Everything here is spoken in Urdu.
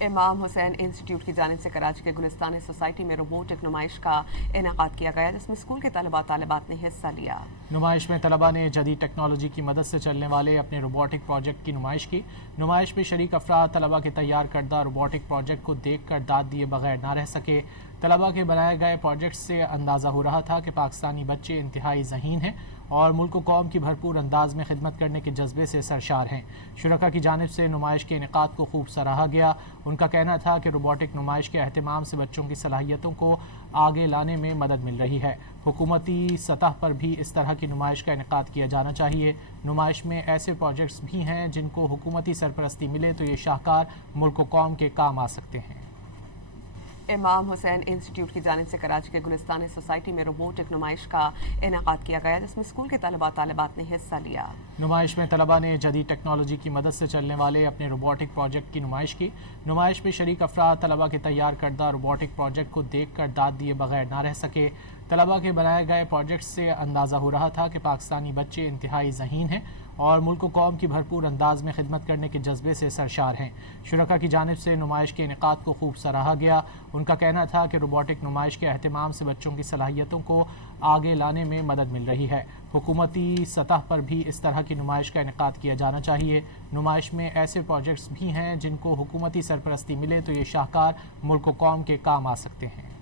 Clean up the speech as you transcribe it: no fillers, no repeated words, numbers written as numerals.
امام حسین انسٹیٹیوٹ کی جانب سے کراچی کے گلستان سوسائٹی میں روبوٹک نمائش کا انعقاد کیا گیا، جس میں اسکول کے طلباء طالبات نے حصہ لیا۔ نمائش میں طلباء نے جدید ٹیکنالوجی کی مدد سے چلنے والے اپنے روبوٹک پروجیکٹ کی نمائش کی۔ نمائش میں شریک افراد طلباء کے تیار کردہ روبوٹک پروجیکٹ کو دیکھ کر داد دیے بغیر نہ رہ سکے۔ طلباء کے بنائے گئے پروجیکٹ سے اندازہ ہو رہا تھا کہ پاکستانی بچے انتہائی ذہین ہیں اور ملک و قوم کی بھرپور انداز میں خدمت کرنے کے جذبے سے سرشار ہیں۔ شرکاء کی جانب سے نمائش کے انعقاد کو خوب سراہا گیا۔ ان کا کہنا تھا کہ روبوٹک نمائش کے اہتمام سے بچوں کی صلاحیتوں کو آگے لانے میں مدد مل رہی ہے۔ حکومتی سطح پر بھی اس طرح کی نمائش کا انعقاد کیا جانا چاہیے۔ نمائش میں ایسے پروجیکٹس بھی ہیں جن کو حکومتی سرپرستی ملے تو یہ شاہکار ملک و قوم کے کام آ سکتے ہیں۔ امام حسین انسٹیٹیوٹ کی جانب سے کراچی کے گلستان سوسائٹی میں روبوٹک نمائش کا انعقاد کیا گیا، جس میں اسکول کے طلباء طالبات نے حصہ لیا۔ نمائش میں طلباء نے جدید ٹیکنالوجی کی مدد سے چلنے والے اپنے روبوٹک پروجیکٹ کی نمائش کی۔ نمائش میں شریک افراد طلباء کے تیار کردہ روبوٹک پروجیکٹ کو دیکھ کر داد دیے بغیر نہ رہ سکے۔ طلباء کے بنائے گئے پروجیکٹ سے اندازہ ہو رہا تھا کہ پاکستانی بچے انتہائی ذہین ہیں اور ملک و قوم کی بھرپور انداز میں خدمت کرنے کے جذبے سے سرشار ہیں۔ شرکاء کی جانب سے نمائش کے انعقاد کو خوب سراہا گیا۔ ان کا کہنا تھا کہ روبوٹک نمائش کے اہتمام سے بچوں کی صلاحیتوں کو آگے لانے میں مدد مل رہی ہے۔ حکومتی سطح پر بھی اس طرح کی نمائش کا انعقاد کیا جانا چاہیے۔ نمائش میں ایسے پروجیکٹس بھی ہیں جن کو حکومتی سرپرستی ملے تو یہ شاہکار ملک و قوم کے کام آ سکتے ہیں۔